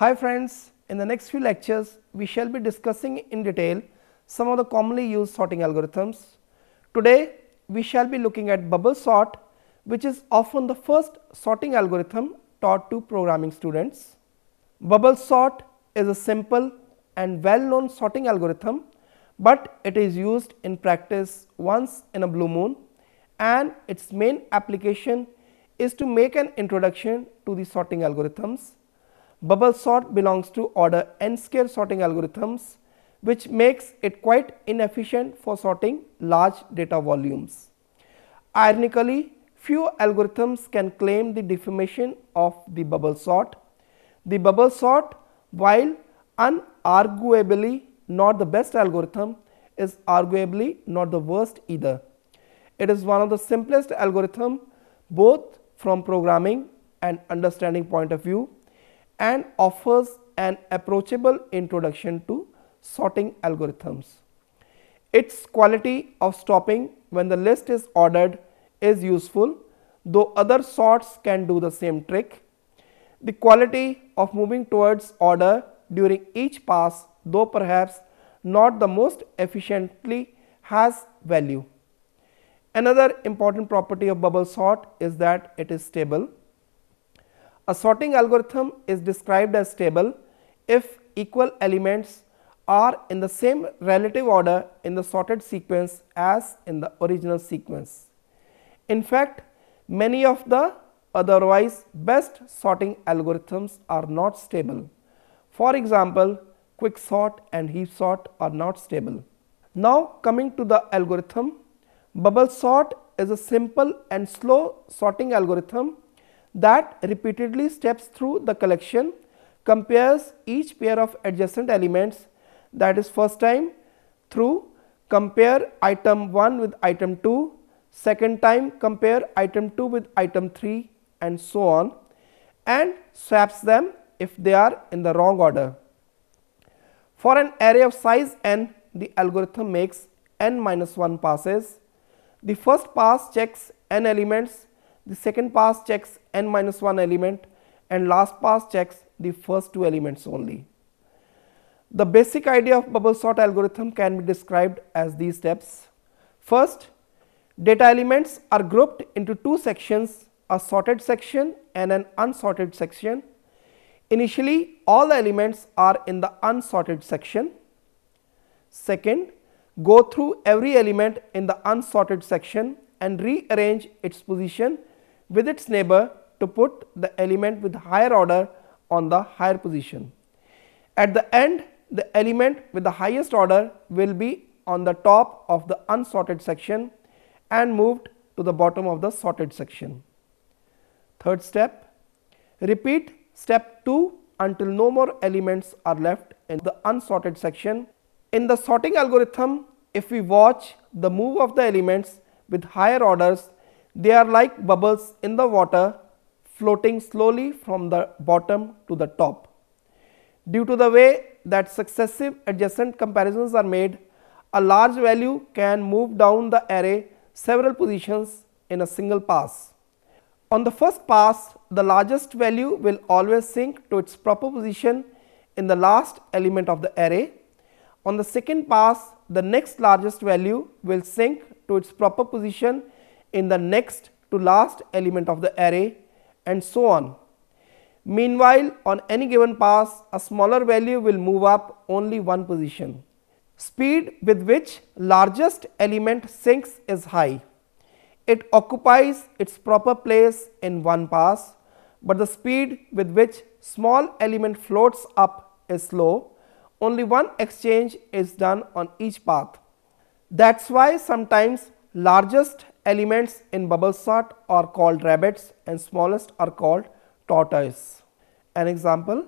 Hi friends, in the next few lectures we shall be discussing in detail some of the commonly used sorting algorithms. Today we shall be looking at bubble sort, which is often the first sorting algorithm taught to programming students. Bubble sort is a simple and well known sorting algorithm, but it is used in practice once in a blue moon, and its main application is to make an introduction to the sorting algorithms. Bubble sort belongs to order n square sorting algorithms, which makes it quite inefficient for sorting large data volumes. Ironically, few algorithms can claim the definition of the bubble sort. The bubble sort, while unarguably not the best algorithm, is arguably not the worst either. It is one of the simplest algorithms both from programming and understanding point of view, and offers an approachable introduction to sorting algorithms. Its quality of stopping when the list is ordered is useful, though other sorts can do the same trick. The quality of moving towards order during each pass, though perhaps not the most efficiently, has value. Another important property of bubble sort is that it is stable. A sorting algorithm is described as stable if equal elements are in the same relative order in the sorted sequence as in the original sequence. In fact, many of the otherwise best sorting algorithms are not stable. For example, quicksort and heap sort are not stable. Now coming to the algorithm, bubble sort is a simple and slow sorting algorithm that repeatedly steps through the collection, compares each pair of adjacent elements, that is first time through compare item 1 with item 2, second time compare item 2 with item 3, and so on, and swaps them if they are in the wrong order. For an array of size n, the algorithm makes n minus 1 passes. The first pass checks n elements, the second pass checks n minus 1 element, and last pass checks the first 2 elements only. The basic idea of bubble sort algorithm can be described as these steps. First, data elements are grouped into two sections, a sorted section and an unsorted section. Initially, all the elements are in the unsorted section. Second, go through every element in the unsorted section and rearrange its position with its neighbor to put the element with higher order on the higher position. At the end, the element with the highest order will be on the top of the unsorted section and moved to the bottom of the sorted section. Third step, repeat step 2 until no more elements are left in the unsorted section. In the sorting algorithm, if we watch the move of the elements with higher orders, they are like bubbles in the water floating slowly from the bottom to the top. Due to the way that successive adjacent comparisons are made, a large value can move down the array several positions in a single pass. On the first pass, the largest value will always sink to its proper position in the last element of the array. On the second pass, the next largest value will sink to its proper position in the next to last element of the array, and so on. Meanwhile, on any given pass, a smaller value will move up only one position. Speed with which largest element sinks is high. It occupies its proper place in one pass, but the speed with which small element floats up is slow. Only one exchange is done on each path. That is why sometimes largest elements in bubble sort are called rabbits and smallest are called tortoise. An example,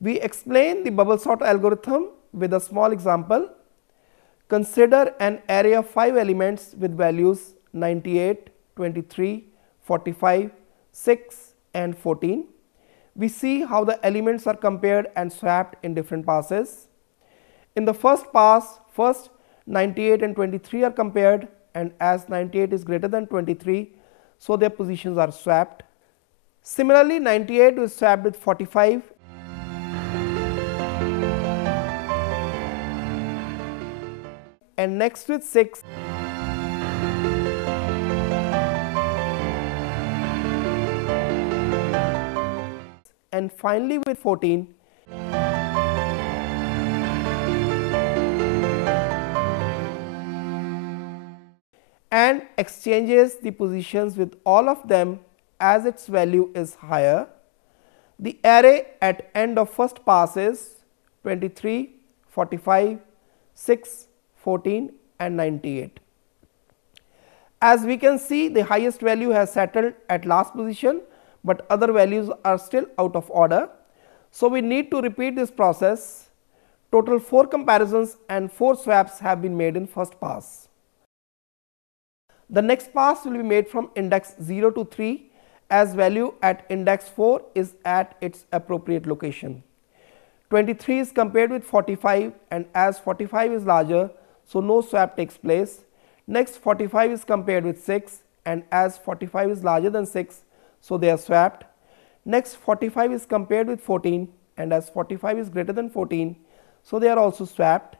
we explain the bubble sort algorithm with a small example. Consider an array of 5 elements with values 98, 23, 45, 6 and 14. We see how the elements are compared and swapped in different passes. In the first pass, first 98 and 23 are compared, and as 98 is greater than 23, so their positions are swapped. Similarly, 98 is swapped with 45. and next with 6, and finally with 14, and exchanges the positions with all of them as its value is higher. The array at end of first pass is 23, 45, 6, 14 and 98. As we can see, the highest value has settled at last position, but other values are still out of order. So, we need to repeat this process. Total 4 comparisons and 4 swaps have been made in first pass. The next pass will be made from index 0 to 3, as value at index 4 is at its appropriate location. 23 is compared with 45, and as 45 is larger, so no swap takes place. Next, 45 is compared with 6, and as 45 is larger than 6, so they are swapped. Next, 45 is compared with 14, and as 45 is greater than 14, so they are also swapped.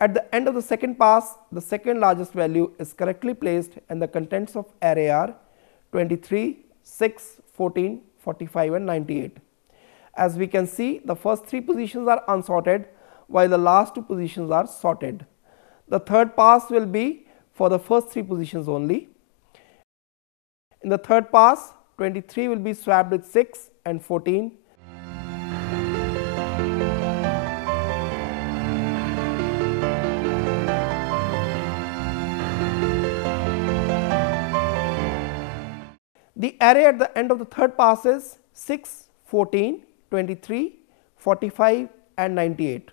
At the end of the second pass, the second largest value is correctly placed, and the contents of array are 23, 6, 14, 45 and 98. As we can see, the first 3 positions are unsorted, while the last 2 positions are sorted. The third pass will be for the first 3 positions only. In the third pass, 23 will be swapped with 6 and 14. The array at the end of the third pass is 6, 14, 23, 45 and 98.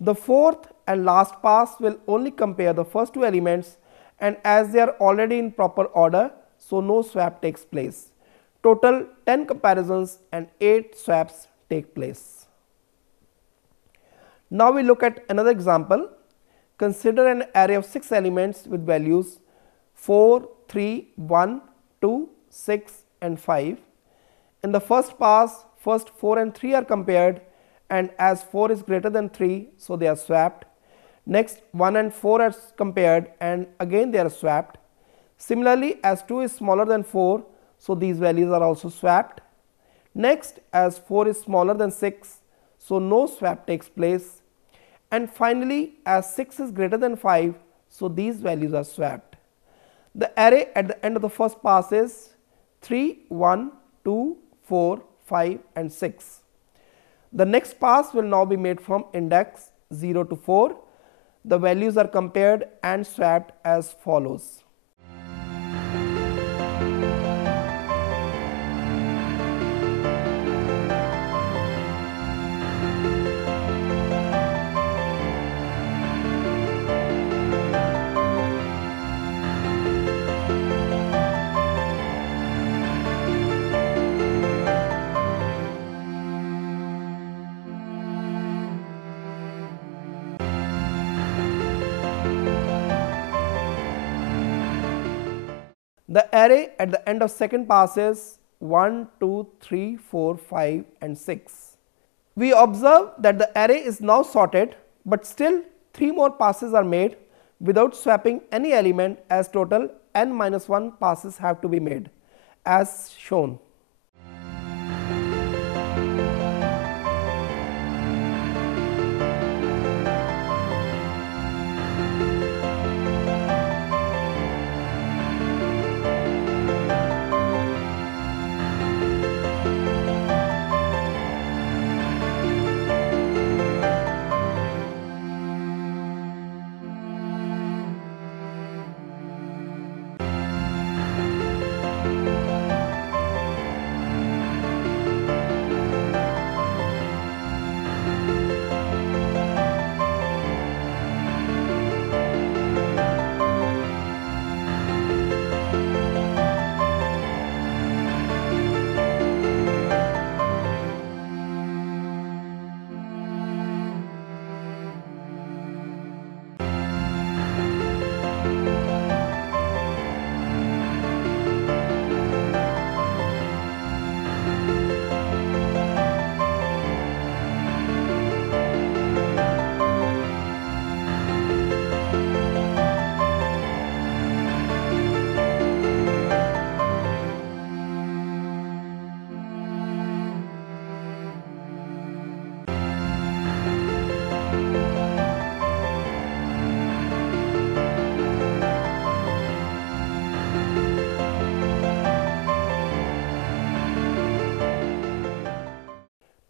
The fourth and last pass will only compare the first 2 elements, and as they are already in proper order, so no swap takes place. Total 10 comparisons and 8 swaps take place. Now we look at another example. Consider an array of 6 elements with values 4, 3, 1, 2, 6 and 5. In the first pass, first 4 and 3 are compared, and as 4 is greater than 3, so they are swapped. Next, 1 and 4 are compared, and again they are swapped. Similarly, as 2 is smaller than 4, so these values are also swapped. Next, as 4 is smaller than 6, so no swap takes place. And finally, as 6 is greater than 5, so these values are swapped. The array at the end of the first pass is 3, 1, 2, 4, 5 and 6. The next pass will now be made from index 0 to 4. The values are compared and swapped as follows. The array at the end of second pass is 1, 2, 3, 4, 5 and 6. We observe that the array is now sorted, but still 3 more passes are made without swapping any element, as total n minus 1 passes have to be made as shown.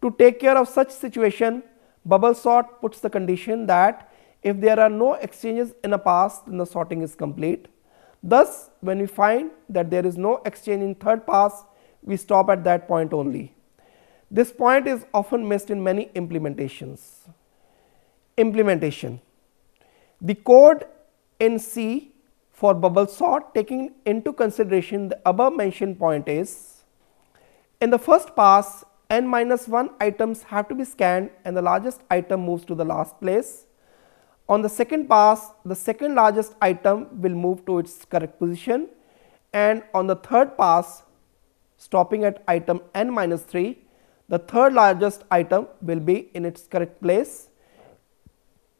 To take care of such situation, bubble sort puts the condition that if there are no exchanges in a pass, then the sorting is complete. Thus, when we find that there is no exchange in third pass, we stop at that point only. This point is often missed in many implementations. Implementation. The code in C for bubble sort, taking into consideration the above mentioned point, is in the first pass n-1 items have to be scanned and the largest item moves to the last place. On the second pass, the second largest item will move to its correct position, and on the third pass, stopping at item n-3, the third largest item will be in its correct place.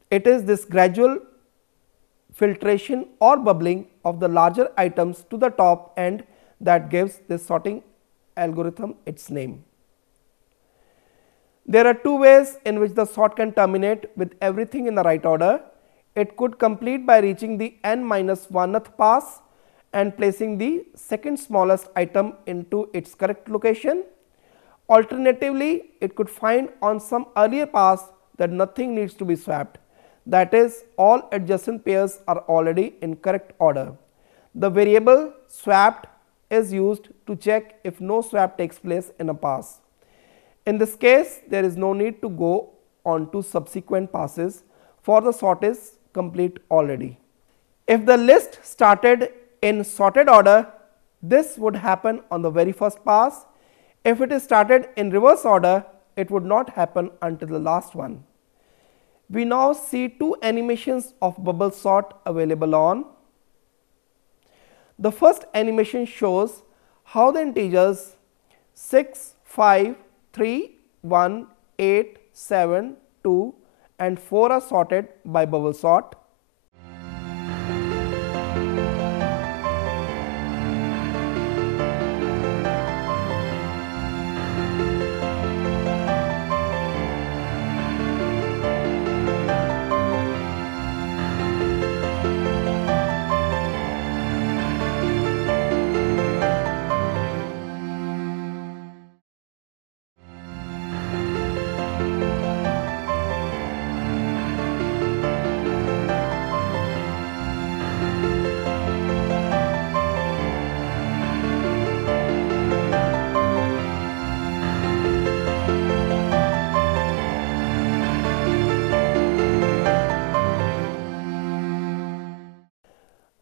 It is this gradual filtration or bubbling of the larger items to the top end that gives this sorting algorithm its name. There are two ways in which the sort can terminate with everything in the right order. It could complete by reaching the n-1th pass and placing the second smallest item into its correct location. Alternatively, it could find on some earlier pass that nothing needs to be swapped, that is, all adjacent pairs are already in correct order. The variable swapped is used to check if no swap takes place in a pass. In this case, there is no need to go on to subsequent passes, for the sort is complete already. If the list started in sorted order, this would happen on the very first pass. If it is started in reverse order, it would not happen until the last one. We now see two animations of bubble sort available on. The first animation shows how the integers 6, 5, 3, 1, 8, 7, 2 and 4 are sorted by bubble sort.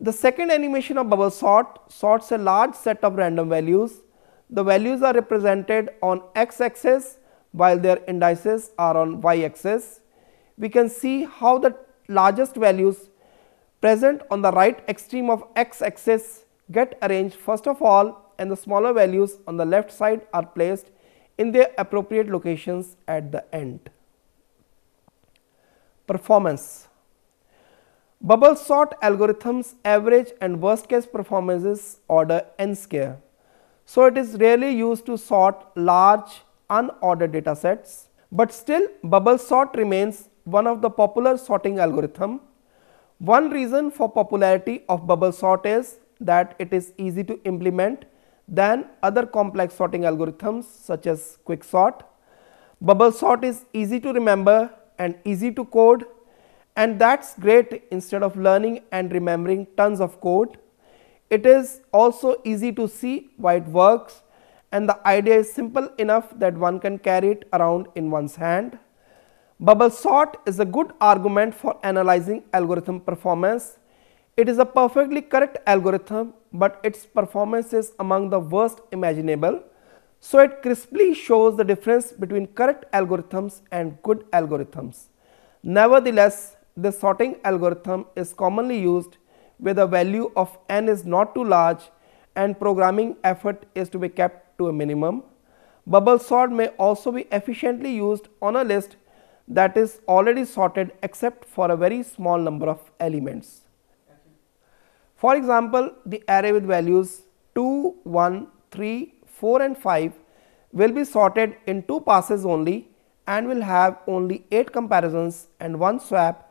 The second animation of bubble sort sorts a large set of random values. The values are represented on x axis while their indices are on y axis. We can see how the largest values present on the right extreme of x axis get arranged first of all, and the smaller values on the left side are placed in their appropriate locations at the end. Performance. Bubble sort algorithms average and worst case performances order n square. So, it is rarely used to sort large unordered data sets, but still bubble sort remains one of the popular sorting algorithm. One reason for popularity of bubble sort is that it is easy to implement than other complex sorting algorithms such as quicksort. Bubble sort is easy to remember and easy to code, and that's great instead of learning and remembering tons of code. It is also easy to see why it works, and the idea is simple enough that one can carry it around in one's hand. Bubble sort is a good argument for analyzing algorithm performance. It is a perfectly correct algorithm, but its performance is among the worst imaginable. So, it crisply shows the difference between correct algorithms and good algorithms. Nevertheless, this sorting algorithm is commonly used where the value of n is not too large and programming effort is to be kept to a minimum. Bubble sort may also be efficiently used on a list that is already sorted except for a very small number of elements. For example, the array with values 2, 1, 3, 4 and 5 will be sorted in 2 passes only and will have only 8 comparisons and 1 swap.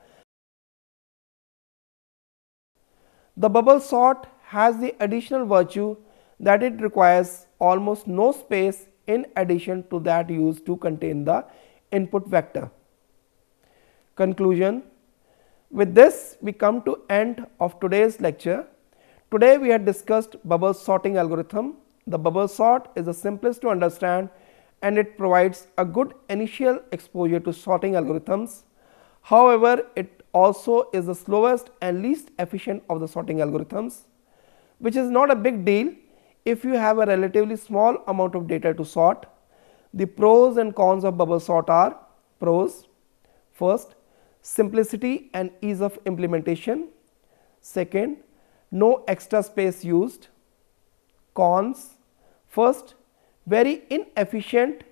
The bubble sort has the additional virtue that it requires almost no space in addition to that used to contain the input vector. Conclusion. With this, we come to end of today's lecture. Today we had discussed bubble sorting algorithm. The bubble sort is the simplest to understand and it provides a good initial exposure to sorting algorithms. However, it also is the slowest and least efficient of the sorting algorithms, which is not a big deal if you have a relatively small amount of data to sort. The pros and cons of bubble sort are: pros, first, simplicity and ease of implementation. Second, no extra space used. Cons: first, very inefficient.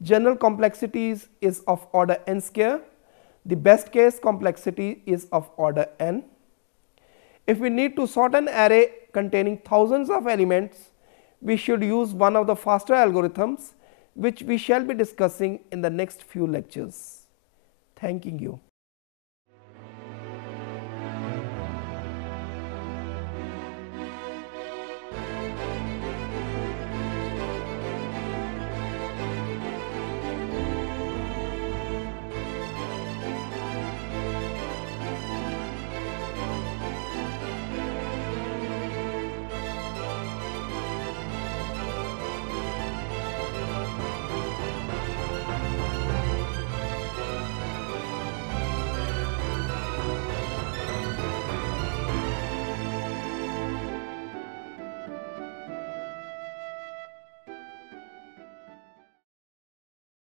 General complexities is of order n square. The best case complexity is of order n. If we need to sort an array containing thousands of elements, we should use one of the faster algorithms, which we shall be discussing in the next few lectures. Thanking you.